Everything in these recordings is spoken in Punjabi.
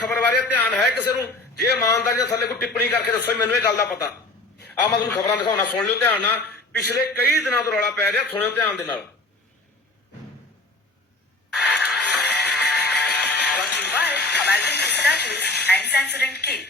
ਖਬਰ ਬਾਰੇ ਧਿਆਨ ਹੈ ਕਿਸੇ ਨੂੰ? ਜੇ ਇਮਾਨਦਾਰੀ ਨਾਲ ਥੱਲੇ ਕੋਈ ਟਿੱਪਣੀ ਕਰਕੇ ਦੱਸੋ, ਮੈਨੂੰ ਇਹ ਗੱਲ ਦਾ ਪਤਾ। ਆ ਮੈਂ ਤੁਹਾਨੂੰ ਖਬਰਾਂ ਦਿਖਾਉਣਾ, ਸੁਣ ਲਿਓ ਧਿਆਨ ਨਾਲ। ਪਿਛਲੇ ਕਈ ਦਿਨਾਂ ਤੋਂ ਰੌਲਾ ਪੈ ਰਿਹਾ, ਸੁਣਿਓ ਧਿਆਨ ਦੇ ਨਾਲ। Brought to you by Cavalcade and Sensoryne Key.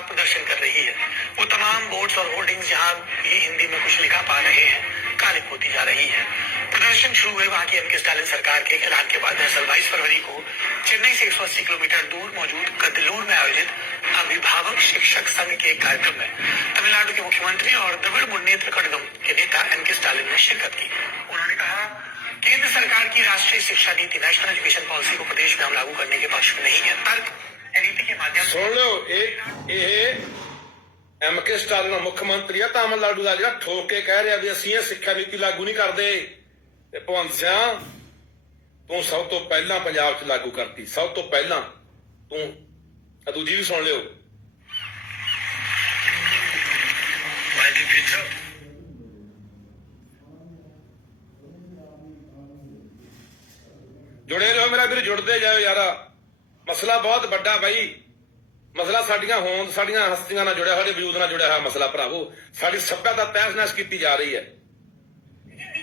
के प्रदर्शन कर रही है। वो तमाम बोर्ड्स और होर्डिंग्स जहाँ भी हिंदी में कुछ लिखा पा रहे हैं, कालिक होती जा रही है। प्रदर्शन शुरू हुए वहाँ की एम के स्टालिन सरकार के ऐलान के बाद दरअसल बाईस फरवरी को चेन्नई से 180 किलोमीटर दूर मौजूद कदलूर में आयोजित अभिभावक शिक्षक संघ के कार्यक्रम में तमिलनाडु के मुख्यमंत्री और द्रविड़ मुन्नेत्र कड़गम के नेता एम के स्टालिन ने शिरकत की। उन्होंने कहा, केंद्र सरकार की राष्ट्रीय शिक्षा नीति नेशनल एजुकेशन पॉलिसी को प्रदेश में हम लागू करने के पक्ष में नहीं है। तर्क ਸੁਣ ਲਿਓ ਇਹ ਇਹ ਐਮ ਕੇ ਸਟਾਲਿਨ ਮੁੱਖ ਮੰਤਰੀ ਆ ਤਾਮਿਲਨਾਡੂ ਦਾ ਜਿਹੜਾ ਠੋਕ ਕੇ ਕਹਿ ਰਿਹਾ ਵੀ ਅਸੀਂ ਇਹ ਸਿੱਖਿਆ ਨੀਤੀ ਲਾਗੂ ਨਹੀਂ ਕਰਦੇ। ਤੇ ਭਗਵੰਤ ਸਿੰਘ ਤੂੰ ਸਭ ਤੋਂ ਪਹਿਲਾਂ ਪੰਜਾਬ 'ਚ ਲਾਗੂ ਕਰਤੀ ਸਭ ਤੋਂ ਪਹਿਲਾਂ ਤੂੰ ਆ ਦੂਜੀ ਵੀ ਸੁਣ ਲਿਓ। ਜੁੜੇ ਰਹੋ ਮੇਰਾ ਵੀਰ ਜੁੜਦੇ ਜਾਓ ਯਾਰਾ। ਮਸਲਾ ਬਹੁਤ ਵੱਡਾ ਬਾਈ ਮਸਲਾ ਸਾਡੀਆਂ ਹੋਂਦ ਸਾਡੀਆਂ ਹਸਤੀਆਂ ਨਾਲ ਜੁੜਿਆ ਹੋਇਆ ਤੇ ਵਜੂਦ ਨਾਲ ਜੁੜਿਆ ਹੋਇਆ ਮਸਲਾ ਭਰਾਵੋ ਸਾਡੀ ਸੱਭਿਅਤਾ ਤਹਿਸ-ਨਹਿਸ ਕੀਤੀ ਜਾ ਰਹੀ ਹੈ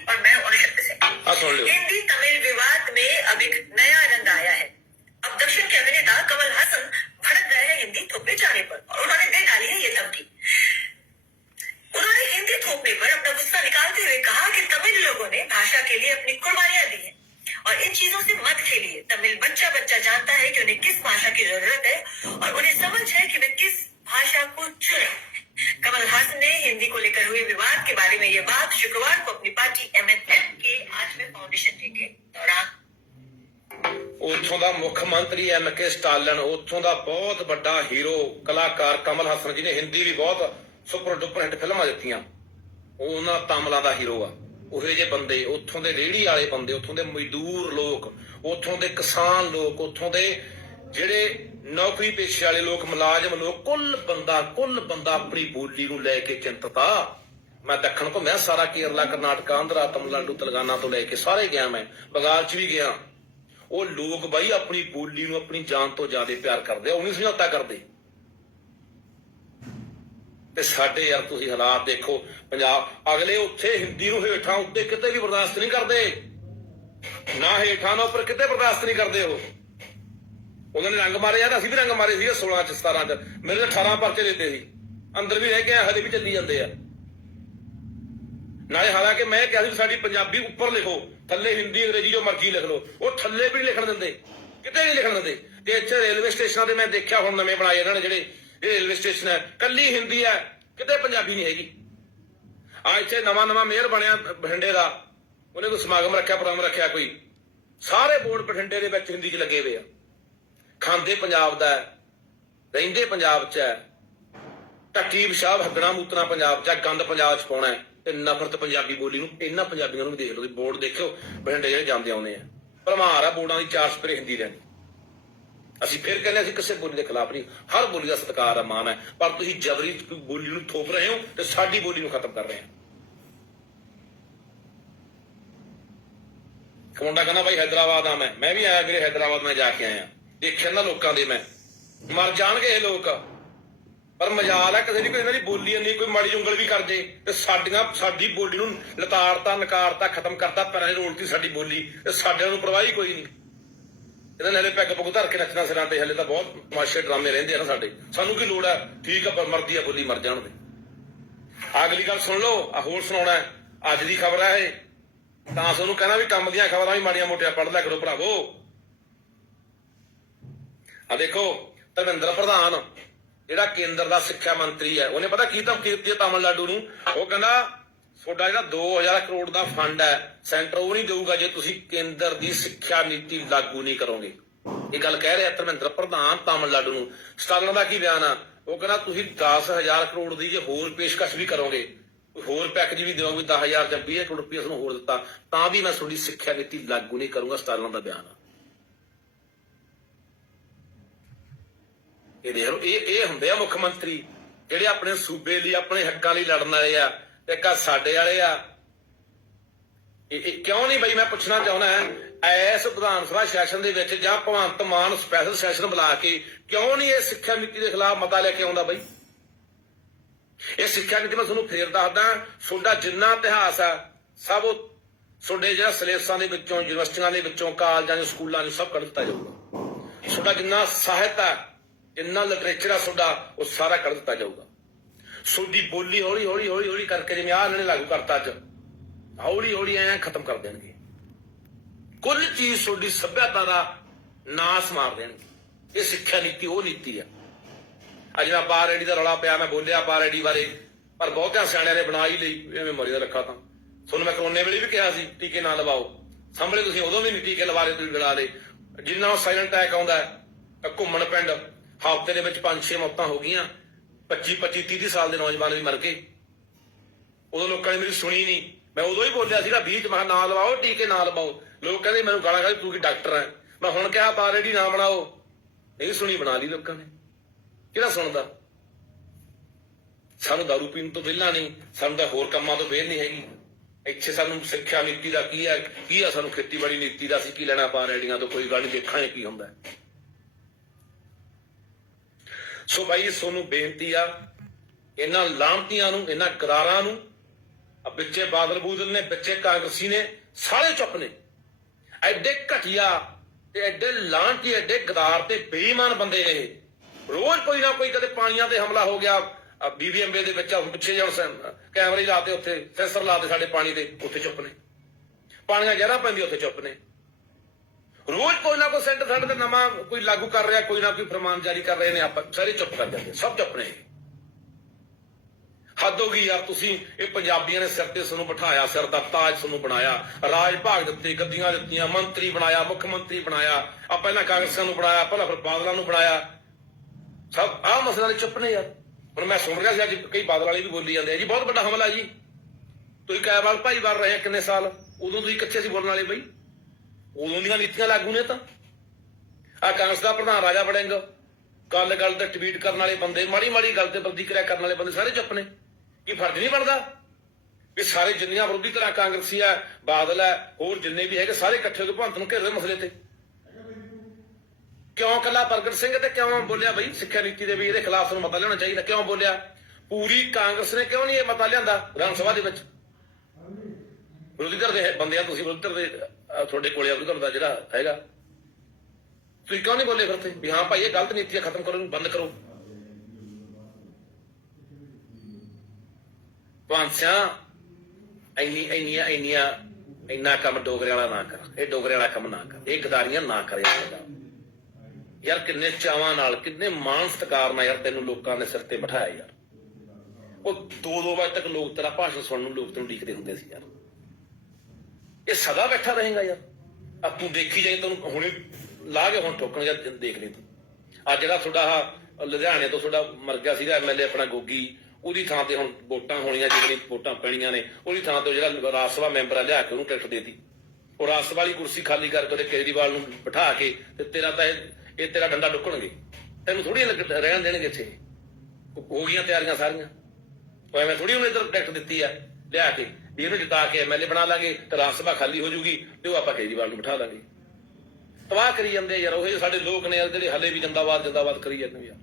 और मैं और शब्द से ਆ ਸੁਣ ਲਿਓ हिंदी तमिल विवाद में अब एक नया रंग आया है अब दक्षिण हुए विवाद के बारे में ये बात शुक्रवार को अपनी पार्टी एमएनएफ के आठवें फाउंडेशन डे के दौरान ਉੱਥੋਂ ਦਾ ਮੁੱਖ ਮੰਤਰੀ ਐਮ ਕੇ ਸਟਾਲਿਨ ਉੱਥੋਂ ਦਾ ਬਹੁਤ ਵੱਡਾ ਹੀਰੋ ਕਲਾਕਾਰ ਕਮਲ ਹਸਨ ਜੀ ਨੇ ਹਿੰਦੀ ਵੀ ਬਹੁਤ ਸੁਪਰ ਡੁਪਰ ਹਿੱਟ ਫਿਲਮਾਂ ਦਿੱਤੀਆਂ ਉਹ ਉਹਨਾਂ ਤਾਮਲਾਂ ਦਾ ਹੀਰੋ ਆ ਉਹੇ ਜੇ ਬੰਦੇ ਉੱਥੋਂ ਦੇ ਰੇੜੀ ਵਾਲੇ ਬੰਦੇ ਉੱਥੋਂ ਦੇ ਮਜ਼ਦੂਰ ਲੋਕ ਉੱਥੋਂ ਦੇ ਕਿਸਾਨ ਲੋਕ ਉੱਥੋਂ ਦੇ ਜਿਹੜੇ ਨੌਕਰੀ ਪੇਸ਼ੇ ਵਾਲੇ ਲੋਕ ਮੁਲਾਜ਼ਮ ਲੋਕ ਕੁੱਲ ਬੰਦਾ ਕੁੱਲ ਬੰਦਾ ਆਪਣੀ ਬੋਲੀ ਨੂੰ ਲੈ ਕੇ ਚਿੰਤਤ ਆ ਮੈਂ ਦੱਖਣ ਘੁੰਮਿਆ ਸਾਰਾ ਕੇਰਲਾ ਕਰਨਾਟਕ ਆਂਧਰਾ ਤਮਿਲਨਾਡੂ ਤੇਲੰਗਾਨਾ ਤੋਂ ਲੈ ਕੇ ਸਾਰੇ ਗਿਆ ਮੈਂ ਬੰਗਾਲ ਚ ਵੀ ਗਿਆ। ਉਹ ਲੋਕ ਬਾਈ ਆਪਣੀ ਬੋਲੀ ਨੂੰ ਆਪਣੀ ਜਾਨ ਤੋਂ ਜ਼ਿਆਦਾ ਪਿਆਰ ਕਰਦੇ ਆ ਉਹ ਨਹੀਂ ਸਮਝੌਤਾ ਕਰਦੇ। ਤੇ ਸਾਡੇ ਯਾਰ ਤੁਸੀਂ ਹਾਲਾਤ ਦੇਖੋ ਪੰਜਾਬ ਅਗਲੇ ਉੱਥੇ ਹਿੰਦੀ ਨੂੰ ਹੇਠਾਂ ਉੱਤੇ ਕਿਤੇ ਵੀ ਬਰਦਾਸ਼ਤ ਨਹੀਂ ਕਰਦੇ। ਨਾ ਹੇਠਾਂ ਨਾ ਉੱਪਰ ਕਿਤੇ ਬਰਦਾਸ਼ਤ ਨਹੀਂ ਕਰਦੇ ਉਹ। ਉਹਨਾਂ ਨੇ ਰੰਗ ਮਾਰੇ ਯਾਰ ਅਸੀਂ ਵੀ ਰੰਗ ਮਾਰੇ ਸੀ 16 ਚ 17 ਚ। ਮੇਰੇ ਤਾਂ 18 ਪਰਚੇ ਦਿੱਤੇ ਸੀ। ਅੰਦਰ ਵੀ ਰਹਿ ਗਏ ਆਏ, ਹਲੇ ਵੀ ਚੱਲੀ ਜਾਂਦੇ ਆ। ਨਾਲੇ ਹਾਲਾਂਕਿ ਮੈਂ ਕਿਹਾ ਸੀ ਵੀ ਸਾਡੀ ਪੰਜਾਬੀ ਉੱਪਰ ਲਿਖੋ, ਥੱਲੇ ਹਿੰਦੀ, ਅੰਗਰੇਜ਼ੀ ਜੋ ਮਰਜ਼ੀ ਲਿਖ ਲਓ, ਉਹ ਥੱਲੇ ਵੀ ਨਹੀਂ ਲਿਖਣ ਦਿੰਦੇ, ਕਿਤੇ ਨਹੀਂ ਲਿਖਣ ਦਿੰਦੇ। ਤੇ ਇੱਥੇ ਰੇਲਵੇ ਸਟੇਸ਼ਨਾਂ ਤੇ ਮੈਂ ਦੇਖਿਆ ਹੁਣ ਨਵੇਂ ਬਣਾਏ ਇਹਨਾਂ ਨੇ ਜਿਹੜੇ, ਇਹ ਰੇਲਵੇ ਸਟੇਸ਼ਨ ਹੈ, ਕੱਲੀ ਹਿੰਦੀ ਹੈ, ਕਿਤੇ ਪੰਜਾਬੀ ਨਹੀਂ ਹੈਗੀ। ਆ ਇੱਥੇ ਨਵਾਂ ਨਵਾਂ ਮੇਅਰ ਬਣਿਆ ਬਠਿੰਡੇ ਦਾ, ਉਹਨੇ ਕੋਈ ਸਮਾਗਮ ਰੱਖਿਆ, ਪ੍ਰੋਗਰਾਮ ਰੱਖਿਆ ਕੋਈ। ਸਾਰੇ ਬੋਰਡ ਬਠਿੰਡੇ ਦੇ ਵਿੱਚ ਹਿੰਦੀ 'ਚ ਲੱਗੇ ਹੋਏ ਆ। ਖਾਂਦੇ ਪੰਜਾਬ ਦਾ ਰਹਿੰਦੇ ਪੰਜਾਬ 'ਚ ਹੈ ਟੱਕੀ ਪਿਸ਼ਾਬ ਹੱਗਣਾ ਮੂਤਣਾ ਪੰਜਾਬ 'ਚ ਗੰਦ ਪੰਜਾਬ 'ਚ ਪਾਉਣਾ ਨਫ਼ਰਤ ਪੰਜਾਬੀ ਬੋਲੀ ਨੂੰ ਇਹਨਾਂ ਪੰਜਾਬੀਆਂ ਨੂੰ ਵੀ ਦੇਖ ਲਓ, ਤੁਸੀਂ ਬੋਰਡ ਦੇਖਿਓ, ਬਠਿੰਡੇ ਜਿਹੜੇ ਜਾਂਦੇ ਆਉਂਦੇ ਆ। ਭਰਮਾਰ ਆ, ਬੋਰਡਾਂ ਦੀ ਚਾਰ ਸਪਰੇ ਹਿੰਦੀ ਲੈਣੀ ਅਸੀਂ ਫਿਰ ਕਹਿੰਦੇ ਅਸੀਂ ਕਿਸੇ ਬੋਲੀ ਦੇ ਖਿਲਾਫ ਨਹੀਂ, ਹਰ ਬੋਲੀ ਦਾ ਸਤਿਕਾਰ ਆ ਮਾਨ ਹੈ ਪਰ ਤੁਸੀਂ ਜਬਰੀ ਬੋਲੀ ਨੂੰ ਥੋਪ ਰਹੇ ਹੋ ਤੇ ਸਾਡੀ ਬੋਲੀ ਨੂੰ ਖਤਮ ਕਰ ਰਹੇ ਹੋ। ਇੱਕ ਮੁੰਡਾ ਕਹਿੰਦਾ, ਭਾਈ ਹੈਦਰਾਬਾਦ ਆ ਮੈਂ। ਮੈਂ ਵੀ ਆਇਆ ਵੀਰੇ ਹੈਦਰਾਬਾਦ, ਮੈਂ ਜਾ ਕੇ ਆਇਆ। ਦੇਖਿਆ ਨਾ ਲੋਕਾਂ ਦੇ ਮੈਂ। ਮਰ ਜਾਣਗੇ ਇਹ ਲੋਕ। ਪਰ ਮਜਾਲ ਹੈ ਕਿਸੇ ਦੀ ਕੋਈ ਇਹਨਾਂ ਦੀ ਬੋਲੀ ਨਹੀਂ, ਕੋਈ ਮਾੜੀ ਉਂਗਲ ਵੀ ਕਰ ਜੇ। ਤੇ ਸਾਡੀਆਂ ਸਾਡੀ ਬੋਲੀ ਨੂੰ ਲਤਾੜਤਾ, ਨਕਾਰਤਾ, ਖਤਮ ਕਰਤਾ, ਪੈਰਾਂ ਰੋਲਤੀ ਸਾਡੀ ਬੋਲੀ। ਤੇ ਸਾਡੇ ਨੂੰ ਪਰਵਾਹ ਕੋਈ ਨਹੀਂ। ਇਹਨਾਂ ਨੇ ਹਲੇ ਪੈਗ ਪੁਗ ਧਰ ਕੇ ਨੱਚਣਾ ਸਿਰਾਂ ਤੇ, ਹਲੇ ਤਾਂ ਬਹੁਤ ਤਮਾਸ਼ੇ ਡਰਾਮੇ ਰਹਿੰਦੇ ਆ ਨਾ ਸਾਡੇ। ਸਾਨੂੰ ਕੀ ਲੋੜ ਹੈ ਠੀਕ ਆ, ਪਰ ਮਰਦੀ ਆ ਬੋਲੀ, ਮਰ ਜਾਣ ਦੇ ਅਗਲੀ ਗੱਲ ਸੁਣ ਲਓ ਆ ਹੋਰ ਸੁਣਾਉਣਾ ਅੱਜ ਦੀ ਖਬਰ ਹੈ ਇਹ। ਤਾਂ ਸਾਨੂੰ ਕਹਿਣਾ ਵੀ ਕੰਮ ਦੀਆਂ ਖਬਰਾਂ ਵੀ ਮਾੜੀਆਂ ਮੋਟੀਆਂ ਪੜ੍ਹ ਲਿਆ ਕਰੋ ਭਰਾਵੋ। ਆ ਦੇਖੋ, ਧਰਮਿੰਦਰ ਪ੍ਰਧਾਨ ਜਿਹੜਾ ਕੇਂਦਰ ਦਾ ਸਿੱਖਿਆ ਮੰਤਰੀ ਹੈ, ਉਹਨੇ ਪਤਾ ਕੀ ਤਾਂ ਕੀਤੀ ਤਾਮਿਲਨਾਡੂ ਨੂੰ? ਉਹ ਕਹਿੰਦਾ, ਤੁਹਾਡਾ ਜਿਹੜਾ 2000 ਕਰੋੜ ਦਾ ਫੰਡ ਹੈ, ਸੈਂਟਰ ਉਹ ਨਹੀਂ ਦੇਊਗਾ ਜੇ ਤੁਸੀਂ ਕੇਂਦਰ ਦੀ ਸਿੱਖਿਆ ਨੀਤੀ ਲਾਗੂ ਨਹੀਂ ਕਰੋਗੇ। ਇਹ ਗੱਲ ਕਹਿ ਰਿਹਾ ਧਰਮਿੰਦਰ ਪ੍ਰਧਾਨ ਤਾਮਿਲਨਾਡੂ ਨੂੰ। ਸਟਾਲਨ ਦਾ ਕੀ ਬਿਆਨ ਆ? ਉਹ ਕਹਿੰਦਾ, ਤੁਸੀਂ 10000 ਕਰੋੜ ਦੀ ਜੇ ਹੋਰ ਪੇਸ਼ਕਸ਼ ਵੀ ਕਰੋਗੇ ਹੋਰ ਪੈਕੇਜ ਵੀ ਦਿਓਗੇ 10000 ਜਾਂ 20 ਕਰੋੜ ਰੁਪਏ ਨੂੰ ਹੋਰ ਦਿੱਤਾ, ਤਾਂ ਵੀ ਮੈਂ ਤੁਹਾਡੀ ਸਿੱਖਿਆ ਨੀਤੀ ਲਾਗੂ ਨਹੀਂ ਕਰੂੰਗਾ, ਸਟਾਲਨ ਦਾ ਬਿਆਨ ਆ। ਇਹ ਦੇਖ ਲਓ, ਇਹ ਇਹ ਹੁੰਦੇ ਆ ਮੁੱਖ ਮੰਤਰੀ, ਜਿਹੜੇ ਆਪਣੇ ਸੂਬੇ ਲਈ, ਆਪਣੇ ਹੱਕਾਂ ਲਈ ਲੜਨ ਵਾਲੇ ਆ ਤੇ ਇੱਕ ਸਾਡੇ ਵਾਲੇ ਆ। ਇਹ ਕਿਉਂ ਨਹੀਂ ਬਈ ਮੈਂ ਪੁੱਛਣਾ ਚਾਹੁੰਦਾ ਐਸ ਵਿਧਾਨ ਸਭਾ ਸੈਸ਼ਨ ਦੇ ਵਿੱਚ ਜਾਂ ਭਗਵੰਤ ਮਾਨ ਸਪੈਸ਼ਲ ਸੈਸ਼ਨ ਬੁਲਾ ਕੇ ਕਿਉਂ ਨਹੀਂ ਇਹ ਸਿੱਖਿਆ ਨੀਤੀ ਦੇ ਖਿਲਾਫ ਮਤਾ ਲੈ ਕੇ ਆਉਂਦਾ ਬਈ? ਇਹ ਸਿੱਖਿਆ ਨੀਤੀ ਮੈਂ ਤੁਹਾਨੂੰ ਫੇਰ ਦੱਸਦਾ ਤੁਹਾਡਾ ਜਿੰਨਾ ਇਤਿਹਾਸ ਆ, ਸਭ ਉਹ ਤੁਹਾਡੇ ਜਿਹੜਾ ਸਿਲੇਬਸਾਂ ਦੇ ਵਿੱਚੋਂ, ਯੂਨੀਵਰਸਿਟੀਆਂ ਦੇ ਵਿੱਚੋਂ, ਕਾਲਜਾਂ ਦੇ ਸਕੂਲਾਂ ਨੂੰ ਸਭ ਕੱਢ ਦਿੱਤਾ ਜਾਊਗਾ। ਤੁਹਾਡਾ ਜਿੰਨਾ ਸਾਹਿਤ ਆ ਜਿੰਨਾ ਲਿਟਰੇਚਰ ਆ ਤੁਹਾਡਾ, ਉਹ ਸਾਰਾ ਕੱਢ ਦਿੱਤਾ ਜਾਊਗਾ। ਤੁਹਾਡੀ ਬੋਲੀ ਹੌਲੀ ਹੌਲੀ ਹੌਲੀ ਹੌਲੀ ਕਰਕੇ ਜਿਵੇਂ ਆਹ ਇਹਨਾਂ ਨੇ ਲਾਗੂ ਕਰਤਾ ਅੱਜ, ਹੌਲੀ ਹੌਲੀ ਐ ਖਤਮ ਕਰ ਦੇਣਗੇ। ਕੁੱਲ ਚੀਜ਼ ਤੁਹਾਡੀ ਸੱਭਿਅਤਾ ਦਾ ਨਾਸ ਮਾਰ ਦੇਣਗੇ। ਇਹ ਸਿੱਖਿਆ ਨੀਤੀ, ਉਹ ਨੀਤੀ ਆ। ਅੱਜ ਮੈਂ ਪਾ ਰੈਡੀ ਦਾ ਰੌਲਾ ਪਿਆ, ਮੈਂ ਬੋਲਿਆ ਬਾਰ ਰੈਡੀ ਬਾਰੇ, ਪਰ ਬਹੁਤਿਆਂ ਸਿਆਣਿਆਂ ਨੇ ਬਣਾ ਹੀ ਲਈ, ਐਵੇਂ ਮਰੀ ਦਾ ਰੱਖਾ ਤਾਂ। ਤੁਹਾਨੂੰ ਮੈਂ ਕਰੋਨੇ ਵੇਲੇ ਵੀ ਕਿਹਾ ਸੀ, ਟੀਕੇ ਨਾ ਲਵਾਓ। ਸਾਹਮਣੇ ਤੁਸੀਂ ਉਦੋਂ ਵੀ ਨਹੀਂ ਟੀਕੇ ਲਵਾ ਰਹੇ, ਤੁਸੀਂ ਲੜਾ ਲਏ ਜਿੰਨਾ ਸਾਇਲੈਂਟ ਅਟੈਕ ਆਉਂਦਾ ਘੁੰਮਣ ਪਿੰਡ ਹਫ਼ਤੇ ਦੇ ਵਿੱਚ 5-6 ਮੌਤਾਂ ਹੋ ਗਈਆਂ। 25 25 30 ਸਾਲ ਦੇ ਨੌਜਵਾਨ ਵੀ ਮਰ ਗਏ। ਉਦੋਂ ਲੋਕਾਂ ਨੇ ਮੇਰੀ ਸੁਣੀ ਨਹੀਂ। ਮੈਂ ਉਦੋਂ ਹੀ ਬੋਲਿਆ ਸੀਗਾ ਬੀਚ ਮੈਂ ਕਿਹਾ ਨਾ ਲਵਾਓ, ਟੀਕੇ ਨਾ ਲਵਾਓ। ਲੋਕ ਕਹਿੰਦੇ ਮੈਨੂੰ ਗਾਲਾਂ ਕੱਢ ਤੂੰ ਕੀ ਡਾਕਟਰ ਹੈ? ਮੈਂ ਹੁਣ ਕਿਹਾ ਪਾ ਰੈਡੀ ਨਾ ਬਣਾਓ। ਨਹੀਂ ਸੁਣੀ, ਬਣਾ ਲਈ ਲੋਕਾਂ ਨੇ। ਕਿਹੜਾ ਸੁਣਦਾ? ਸਾਨੂੰ ਦਾਰੂ ਪੀਣ ਤੋਂ ਵਿਹਲਾ ਨਹੀਂ, ਸਾਨੂੰ ਤਾਂ ਹੋਰ ਕੰਮਾਂ ਤੋਂ ਵਿਹਲ ਨਹੀਂ ਹੈਗੀ। ਇੱਥੇ ਸਾਨੂੰ ਸਿੱਖਿਆ ਨੀਤੀ ਦਾ ਕੀ ਹੈ? ਕੀ ਆ ਸਾਨੂੰ ਖੇਤੀਬਾੜੀ ਨੀਤੀ ਦਾ? ਅਸੀਂ ਕੀ ਲੈਣਾ ਪਾ ਰੇੜੀਆਂ ਤੋਂ? ਕੋਈ ਗੱਲ ਨਹੀਂ ਦੇਖਾਂਗੇ ਕੀ ਹੁੰਦਾ। ਸੋ ਬਾਈ ਸੋਨੂੰ ਬੇਨਤੀ ਆ, ਇਹਨਾਂ ਲਾਂਤੀਆਂ ਨੂੰ, ਇਹਨਾਂ ਕਰਾਰਾਂ ਨੂੰ ਆ ਵਿੱਚੇ ਬਾਦਲ ਬੂਦਲ ਨੇ, ਵਿੱਚੇ ਕਾਂਗਰਸੀ ਨੇ, ਸਾਰੇ ਚੁੱਪ ਨੇ। ਐਡੇ ਘਟਿਆ ਤੇ ਐਡੇ ਲਾਂਤੀ, ਐਡੇ ਗਦਾਰ ਤੇ ਬੇਈਮਾਨ ਬੰਦੇ ਨੇ ਇਹ। ਰੋਜ਼ ਕੋਈ ਨਾ ਕੋਈ ਕਦੇ ਪਾਣੀਆਂ ਤੇ ਹਮਲਾ ਹੋ ਗਿਆ ਬੀਬੀਐਮਬੀ ਦੇ ਵਿੱਚ ਪਿੱਛੇ ਜਾਣ ਕੈਮਰੇ ਲਾਤੇ ਉੱਥੇ, ਸੈਂਸਰ ਲਾਤੇ ਸਾਡੇ ਪਾਣੀ ਦੇ, ਉੱਥੇ ਚੁੱਪ ਨੇ। ਪਾਣੀਆਂ ਜ਼ਹਿਰਾਂ ਪੈਂਦੀ ਉੱਥੇ ਚੁੱਪ ਨੇ। ਰੋਜ਼ ਕੋਈ ਨਾ ਕੋਈ ਸੈਂਟਰ ਸਾਡੇ ਤੇ ਨਵਾਂ ਕੋਈ ਲਾਗੂ ਕਰ ਰਿਹਾ, ਕੋਈ ਨਾ ਕੋਈ ਫਰਮਾਨ ਜਾਰੀ ਕਰ ਰਹੇ ਨੇ, ਆਪਾਂ ਸਾਰੇ ਚੁੱਪ ਕਰ ਜਾਂਦੇ ਸਭ ਚੁੱਪ ਨੇ। ਹੱਦ ਹੋ ਗਈ ਯਾਰ, ਤੁਸੀਂ ਇਹ ਪੰਜਾਬੀਆਂ ਨੇ ਸਿਰ ਤੇ ਸਾਨੂੰ ਬਿਠਾਇਆ, ਸਿਰ ਦਾ ਤਾਜ ਸਾਨੂੰ ਬਣਾਇਆ, ਰਾਜ ਭਾਗ ਦਿੱਤੇ, ਗੱਦੀਆਂ ਦਿੱਤੀਆਂ, ਮੰਤਰੀ ਬਣਾਇਆ, ਮੁੱਖ ਮੰਤਰੀ ਬਣਾਇਆ ਆ ਪਹਿਲਾਂ ਕਾਂਗਰਸਾਂ ਨੂੰ ਬਣਾਇਆ, ਪਹਿਲਾਂ ਫਿਰ ਬਾਦਲਾਂ ਨੂੰ ਬਣਾਇਆ। ਸਭ ਆਹ ਮਸਲਾ ਨੇ ਚੁੱਪ ਨੇ ਯਾਰ। ਹੁਣ ਮੈਂ ਸੁਣ ਰਿਹਾ ਸੀ ਅੱਜ ਕਈ ਬਾਦਲ ਵਾਲੇ ਵੀ ਬੋਲੀ ਜਾਂਦੇ ਆ, ਜੀ ਬਹੁਤ ਵੱਡਾ ਹਮਲਾ ਜੀ। ਤੁਸੀਂ ਕਾਇਵਾਲ ਭਾਈ ਵਾਰ ਰਹੇ ਆ ਕਿੰਨੇ ਸਾਲ? ਉਦੋਂ ਤੁਸੀਂ ਕਿੱਥੇ ਸੀ ਬੋਲਣ ਵਾਲੇ ਬਈ? ਉਦੋਂ ਦੀਆਂ ਨੀਤੀਆਂ ਲਾਗੂ ਨੇ ਤਾਂ। ਆ ਕਾਂਗਰਸ ਦਾ ਪ੍ਰਧਾਨ ਰਾਜਾ ਵੜਿੰਗ ਕੱਲ ਗੱਲ ਤੇ ਟਵੀਟ ਕਰਨ ਵਾਲੇ ਬੰਦੇ, ਮਾੜੀ ਮਾੜੀ ਗੱਲ ਤੇ ਪ੍ਰਤੀਕਿਰਿਆ ਕਰਨ ਵਾਲੇ ਬੰਦੇ ਸਾਰੇ ਚੁੱਪ ਨੇ। ਕੀ ਫਰਜ਼ ਨਹੀਂ ਬਣਦਾ? ਵੀ ਸਾਰੇ ਜਿੰਨੀਆਂ ਵਿਰੋਧੀ ਧਿਰਾਂ ਕਾਂਗਰਸੀ ਆ ਬਾਦਲ ਹੈ, ਹੋਰ ਜਿੰਨੇ ਵੀ ਹੈਗੇ, ਸਾਰੇ ਇਕੱਠੇ ਹੋ ਕੇ ਭੰਤ ਨੂੰ ਘੇਰੇ ਮਸਲੇ ਤੇ। ਕਿਉਂ ਕੱਲਾ ਪ੍ਰਗਟ ਸਿੰਘ ਤੇ ਕਿਉਂ ਬੋਲਿਆ ਬਈ ਸਿੱਖਿਆ ਨੀਤੀ ਦੇ ਵੀ ਇਹਦੇ ਖਿਲਾਫ ਸਾਨੂੰ ਮਤਾ ਲਿਆਉਣਾ ਚਾਹੀਦਾ, ਕਿਉਂ ਬੋਲਿਆ? ਪੂਰੀ ਕਾਂਗਰਸ ਨੇ ਕਿਉਂ ਨਹੀਂ ਇਹ ਮਤਾ ਲਿਆਂਦਾ, ਵਿਧਾਨ ਸਭਾ ਦੇ ਵਿੱਚ? ਵਿਰੋਧੀ ਧਿਰ ਦੇ ਬੰਦਿਆਂ, ਤੁਸੀਂ ਵਿਰੋਧੀ ਧਿਰ ਦੇ ਤੁਹਾਡੇ ਕੋਲੇ ਵਿਰੋਧੀ ਦਾ ਜਿਹੜਾ ਹੈਗਾ ਤੁਸੀਂ ਕਿਉਂ ਨਹੀਂ ਬੋਲੇ ਫਿਰ ਤੇ ਵੀ ਹਾਂ ਭਾਈ, ਇਹ ਗਲਤ ਨੀਤੀਆਂ ਖਤਮ ਕਰੋ, ਬੰਦ ਕਰੋ। ਭਾਂਸਿਆ ਇੰਨੀ, ਇੰਨੀਆਂ ਇੰਨੀਆਂ, ਇੰਨਾ ਕੰਮ ਡੋਗਰੇ ਵਾਲਾ ਨਾ ਕਰ। ਇਹ ਡੋਗਰੇ ਵਾਲਾ ਕੰਮ ਨਾ ਕਰ। ਇਹ ਗਦਾਰੀਆਂ ਨਾ ਕਰੇ ਯਾਰ ਕਿੰਨੇ ਚਾਵਾਂ ਨਾਲ, ਕਿੰਨੇ ਮਾਣ ਸਤਿਕਾਰ ਨਾਲ ਯਾਰ ਤੈਨੂੰ ਲੋਕਾਂ ਦੇ ਸਿਰ ਤੇ ਬਿਠਾਇਆ ਯਾਰ। ਉਹ ਦੋ ਦੋ ਵਜੇ ਤੱਕ ਲੋਕ ਤੇਰਾ ਭਾਸ਼ਣ ਸੁਣਨ ਨੂੰ ਲੋਕ ਤੈਨੂੰ ਡੀਕਦੇ ਹੁੰਦੇ ਸੀ ਯਾਰ। ਇਹ ਸਦਾ ਬੈਠਾ ਰਹੇਗਾ ਯਾਰ। ਆ ਤੂੰ ਦੇਖੀ ਜਾਈ, ਤੈਨੂੰ ਹੁਣੇ ਲਾ ਕੇ ਹੁਣ ਠੋਕਣ ਜਾਂ ਦੇਖ ਲਈ ਤੂੰ। ਆ ਜਿਹੜਾ ਤੁਹਾਡਾ ਆਹ ਲੁਧਿਆਣੇ ਤੋਂ ਤੁਹਾਡਾ ਮਰ ਗਿਆ ਸੀਗਾ ਐਮਐਲਏ ਆਪਣਾ ਗੋਗੀ, ਉਹਦੀ ਥਾਂ ਤੇ ਹੁਣ ਵੋਟਾਂ ਹੋਣੀਆਂ ਜਿਹੜੀ ਵੋਟਾਂ ਪੈਣੀਆਂ ਨੇ, ਉਹਦੀ ਥਾਂ ਤੇ ਜਿਹੜਾ ਰਾਜ ਸਭਾ ਮੈਂਬਰ ਆ, ਲਿਆ ਕੇ ਉਹਨੂੰ ਟਿਕਟ ਦੇਤੀ। ਉਹ ਰਾਜ ਸਭਾ ਵਾਲੀ ਕੁਰਸੀ ਖਾਲੀ ਕਰਕੇ ਉਹਦੇ ਕੇਜਰੀਵਾਲ ਨੂੰ ਬਿਠਾ ਕੇ ਤੇ ਤੇਰਾ ਤਾਂ ਇਹ ਤੇਰਾ ਡੰਡਾ ਡੁੱਕਣਗੇ। ਤੈਨੂੰ ਥੋੜੀ ਰਹਿਣ ਦੇਣਗੇ ਇੱਥੇ। ਹੋ ਗਈਆਂ ਤਿਆਰੀਆਂ ਸਾਰੀਆਂ। ਉਹ ਐਵੇਂ ਥੋੜੀ ਉਹਨੇ ਇੱਧਰ ਟਿਕਟ ਦਿੱਤੀ ਆ। ਲਿਆ ਕੇ, ਵੀ ਇਹਨੂੰ ਜਿਤਾ ਕੇ ਐਮਐਲਏ ਬਣਾ ਲਾਂਗੇ, ਤੇ ਰਾਜ ਸਭਾ ਖਾਲੀ ਹੋ ਜੂਗੀ ਤੇ ਉਹ ਆਪਾਂ ਕੇਜਰੀਵਾਲ ਨੂੰ ਬਿਠਾ ਲਾਂਗੇ ਤਬਾਹ ਕਰੀ ਜਾਂਦੇ ਯਾਰ, ਉਹ ਸਾਡੇ ਲੋਕ ਨੇ ਯਾਰ, ਜਿਹੜੇ ਹਲੇ ਵੀ ਜੰਦਾਬਾਦ ਜੰਦਾਬਾਦ ਕਰੀ ਜਾਂਦੇ ਯਾਰ